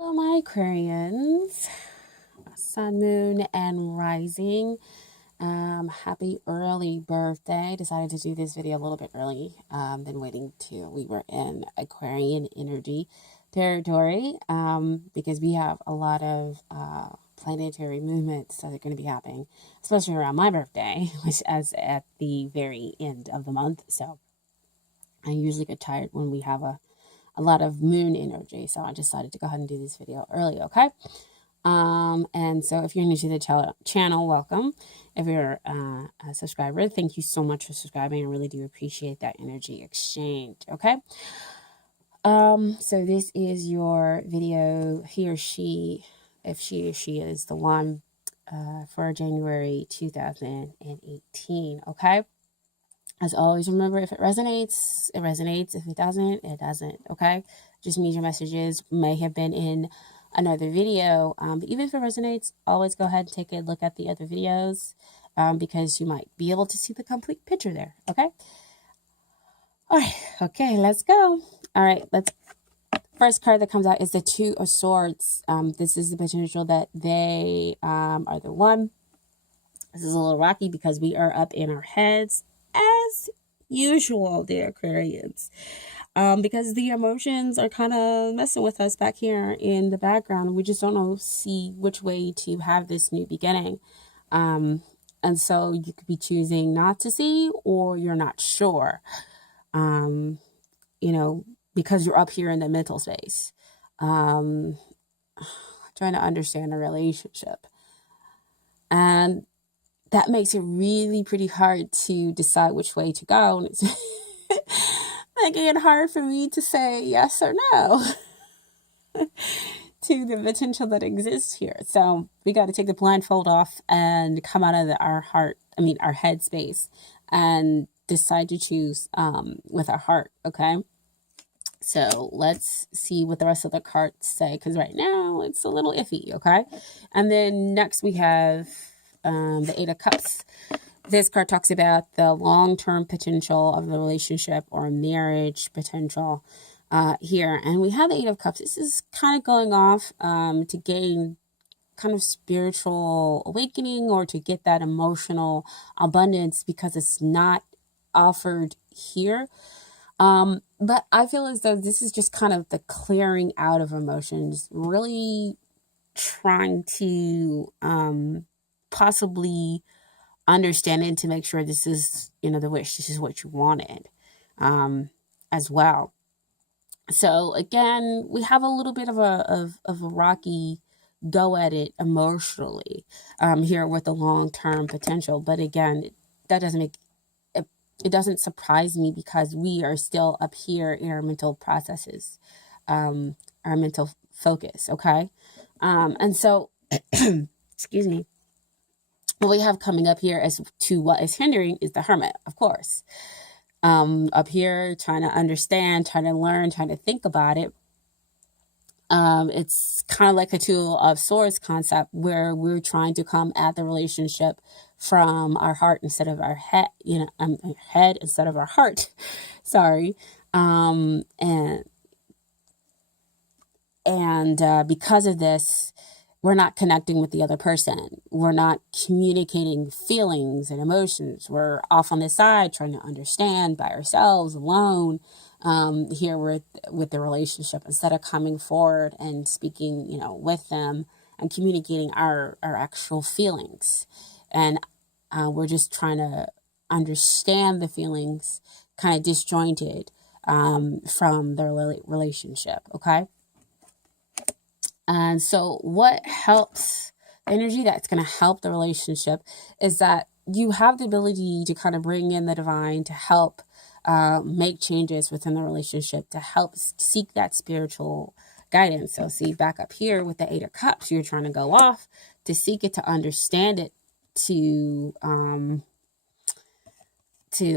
Hello, my Aquarians, Sun, Moon, and Rising. Happy early birthday. Decided to do this video a little bit early than waiting till we were in Aquarian energy territory because we have a lot of planetary movements that are going to be happening, especially around my birthday, which is at the very end of the month. So I usually get tired when we have a lot of moon energy. So I decided to go ahead and do this video early, okay? And so if you're new to the channel, welcome. If you're a subscriber, thank you so much for subscribing. I really do appreciate that energy exchange, okay? So this is your video, he or she, if she or she is the one, for January 2018, okay? As always, remember, if it resonates, it resonates. If it doesn't, it doesn't, okay? Just means your messages may have been in another video. But even if it resonates, always go ahead and take a look at the other videos because you might be able to see the complete picture there, okay? All right, okay, let's go. All right, first card that comes out is the Two of Swords. This is the potential that they are the one. This is a little rocky because we are up in our heads as usual, dear Aquarians, because the emotions are kind of messing with us back here in the background. We just don't know, see which way to have this new beginning. And so you could be choosing not to see, or you're not sure, you know, because you're up here in the mental space, trying to understand a relationship. And that makes it really pretty hard to decide which way to go. And it's making it hard for me to say yes or no to the potential that exists here. So we got to take the blindfold off and come out of our head space, and decide to choose with our heart, okay? So let's see what the rest of the cards say, because right now it's a little iffy, okay? And then next we have the Eight of Cups. This card talks about the long-term potential of the relationship or marriage potential here. And we have the Eight of Cups. This is kind of going off to gain kind of spiritual awakening, or to get that emotional abundance, because it's not offered here. But I feel as though this is just kind of the clearing out of emotions, really trying to possibly understand it, to make sure this is, the wish, this is what you wanted, as well. So again, we have a little bit of a rocky go at it emotionally, here with the long-term potential. But again, that doesn't make it doesn't surprise me, because we are still up here in our mental processes, our mental focus, okay? And so, excuse me, what we have coming up here as to what is hindering is the Hermit, of course. Up here, trying to understand, trying to learn, trying to think about it. It's kind of like a Two of Swords concept, where we're trying to come at the relationship from our heart instead of our head, head instead of our heart. Sorry. And because of this, we're not connecting with the other person. We're not communicating feelings and emotions. We're off on the side trying to understand by ourselves, alone, here with the relationship, instead of coming forward and speaking, with them and communicating our actual feelings. And we're just trying to understand the feelings, kind of disjointed from the relationship, okay? And so what helps, the energy that's going to help the relationship, is that you have the ability to kind of bring in the divine to help make changes within the relationship, to help seek that spiritual guidance. So see, back up here with the Eight of Cups, you're trying to go off to seek it, to understand it, to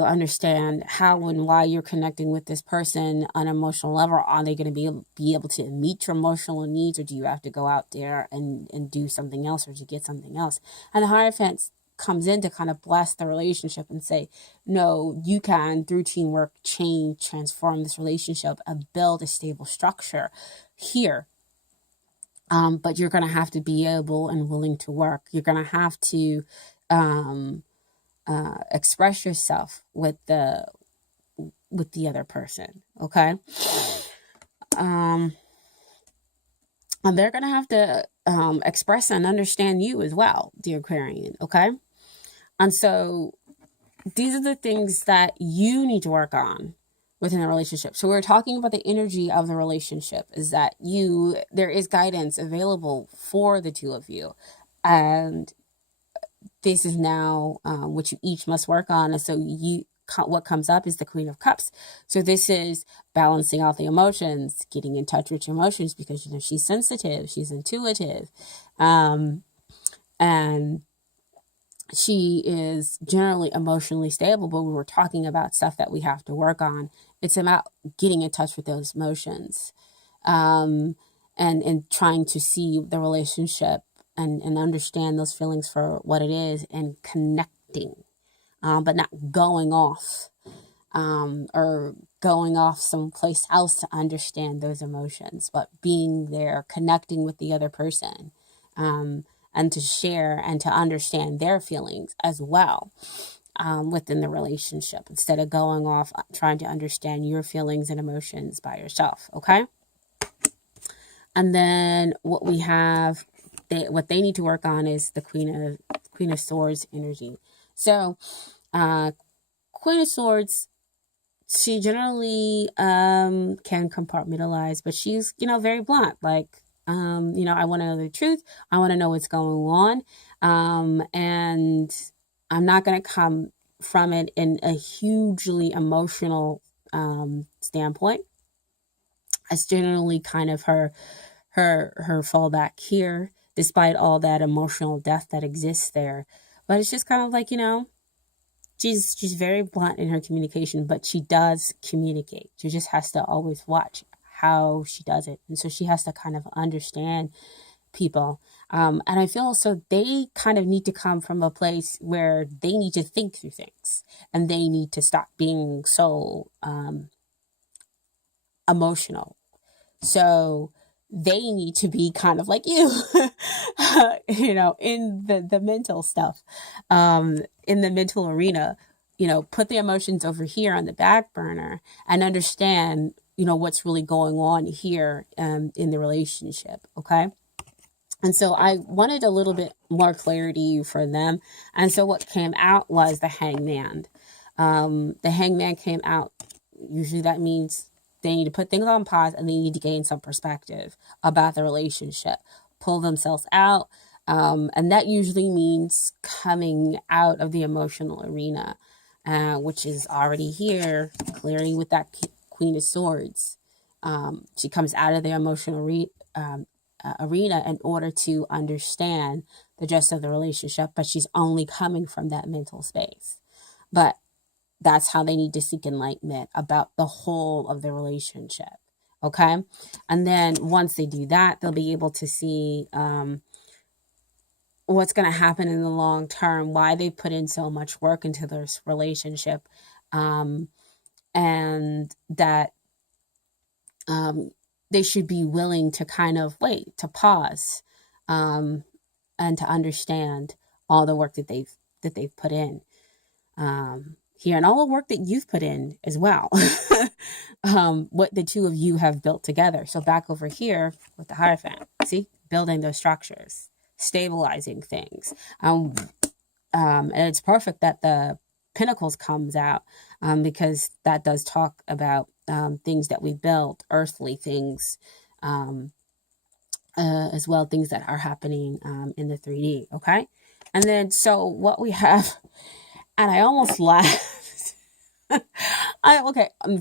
understand how and why you're connecting with this person on an emotional level. Are they going to be able to meet your emotional needs, or do you have to go out there and do something else, or to get something else? And the Hierophant comes in to kind of bless the relationship and say, no, you can, through teamwork, change, transform this relationship, and build a stable structure here. But you're going to have to be able and willing to work. You're going to have to express yourself with the other person. Okay. And they're going to have to express and understand you as well, dear Aquarian. Okay. And so these are the things that you need to work on within the relationship. So we're talking about the energy of the relationship, is that there is guidance available for the two of you. And this is now what you each must work on. And so what comes up is the Queen of Cups. So this is balancing out the emotions, getting in touch with your emotions, because she's sensitive, she's intuitive, and she is generally emotionally stable. But when we're talking about stuff that we have to work on, it's about getting in touch with those emotions, and trying to see the relationship and understand those feelings for what it is, and connecting. But not going off or going off someplace else to understand those emotions, but being there, connecting with the other person, and to share and to understand their feelings as well within the relationship, instead of going off trying to understand your feelings and emotions by yourself. Okay. And then what we have, what they need to work on is the Queen of Swords energy. So Queen of Swords, she generally can compartmentalize, but she's, very blunt. Like, I want to know the truth. I want to know what's going on. And I'm not going to come from it in a hugely emotional standpoint. It's generally kind of her fallback here, despite all that emotional depth that exists there. But it's just kind of like, she's very blunt in her communication, but she does communicate. She just has to always watch how she does it. And so she has to kind of understand people. And I feel so they kind of need to come from a place where they need to think through things, and they need to stop being so emotional. So they need to be kind of like you, in the mental stuff, in the mental arena, put the emotions over here on the back burner and understand, what's really going on here in the relationship. Okay. And so I wanted a little bit more clarity for them. And so what came out was the Hangman. The Hangman came out. Usually that means they need to put things on pause, and they need to gain some perspective about the relationship, pull themselves out. And that usually means coming out of the emotional arena, which is already here, clearly with that Queen of Swords. She comes out of the emotional arena in order to understand the gist of the relationship, but she's only coming from that mental space. But that's how they need to seek enlightenment about the whole of the relationship. Okay. And then once they do that, they'll be able to see what's going to happen in the long term, why they put in so much work into this relationship, and that they should be willing to kind of wait, to pause, and to understand all the work that they've put in here, and all the work that you've put in as well. What the two of you have built together. So back over here with the Hierophant, see, building those structures, stabilizing things. And it's perfect that the Pentacles comes out, because that does talk about things that we built, earthly things, as well, things that are happening in the 3D. Okay. And then, so what we have, and I almost laughed.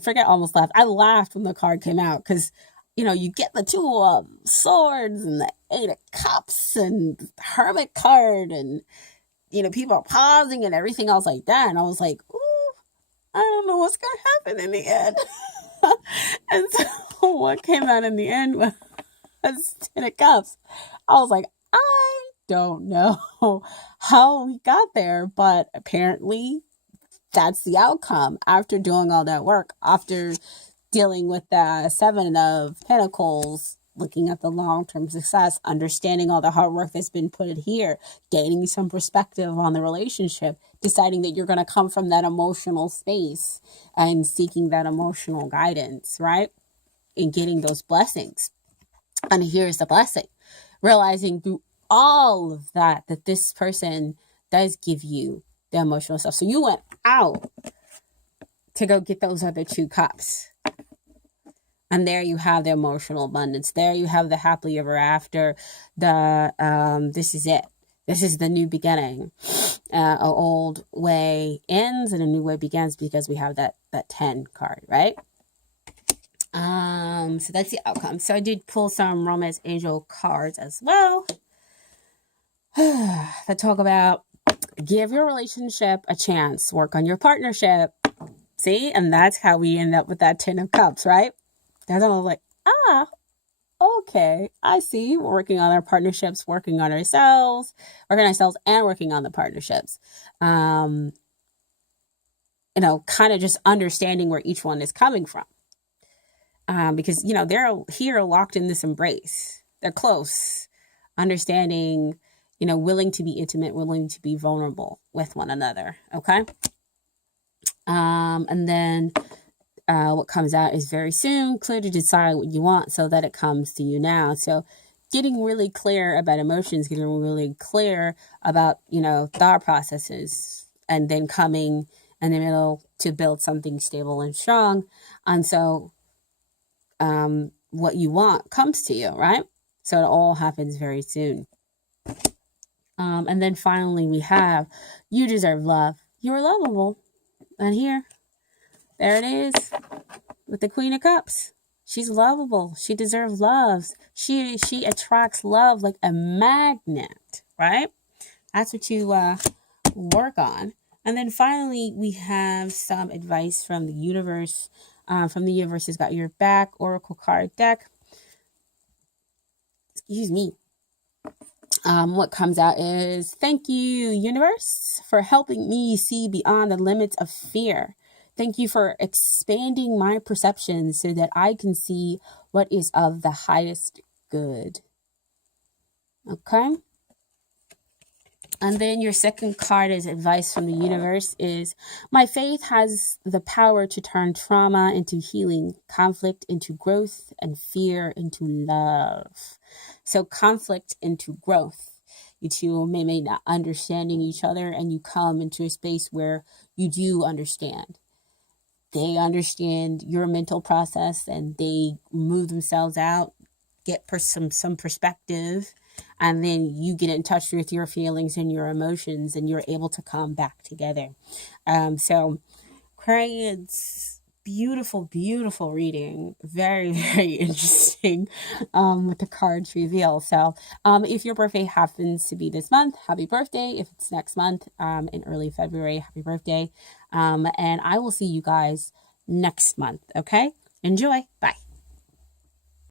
Forget almost laughed. I laughed when the card came out, because, you get the Two of Swords and the Eight of Cups and the Hermit card, and, people are pausing and everything else like that. And I was like, ooh, I don't know what's going to happen in the end. And so what came out in the end was Ten of Cups. I was like, I don't know how we got there, but apparently that's the outcome after doing all that work, after dealing with the Seven of Pentacles, looking at the long-term success, understanding all the hard work that's been put in here, gaining some perspective on the relationship, deciding that you're going to come from that emotional space and seeking that emotional guidance, right? And getting those blessings. And here's the blessing. Realizing through all of that, that this person does give you the emotional stuff. So you went out to go get those other 2 cups. And there you have the emotional abundance. There you have the happily ever after. This is it. This is the new beginning. An old way ends and a new way begins, because we have that 10 card, right? So that's the outcome. So I did pull some romance angel cards as well that talk about give your relationship a chance, work on your partnership. See? And that's how we end up with that 10 of cups, right? That's all like, okay, I see. We're working on our partnerships, working on ourselves and working on the partnerships. Kind of just understanding where each one is coming from. Because, they're here locked in this embrace. They're close, understanding, willing to be intimate, willing to be vulnerable with one another. Okay. And then what comes out is very soon, clear to decide what you want so that it comes to you now. So getting really clear about emotions, getting really clear about, thought processes, and then coming in the middle to build something stable and strong. And so what you want comes to you, right? So it all happens very soon. And then finally we have, you deserve love. You're lovable. And there it is with the Queen of Cups. She's lovable. She deserves love. She attracts love like a magnet, right? That's what you work on. And then finally, we have some advice from the universe. From the Universe's Got Your Back Oracle card deck. Excuse me. What comes out is, thank you, universe, for helping me see beyond the limits of fear. Thank you for expanding my perception so that I can see what is of the highest good. Okay. And then your second card is advice from the universe is, my faith has the power to turn trauma into healing, conflict into growth, and fear into love. So conflict into growth. You two may not understanding each other, and you come into a space where you do understand. They understand your mental process, and they move themselves out, get some perspective, and then you get in touch with your feelings and your emotions, and you're able to come back together. So Aquarius, beautiful reading. Very, very interesting with the cards reveal. So if your birthday happens to be this month, happy birthday. If it's next month, in early February, happy birthday. And I will see you guys next month. Okay? Enjoy. Bye.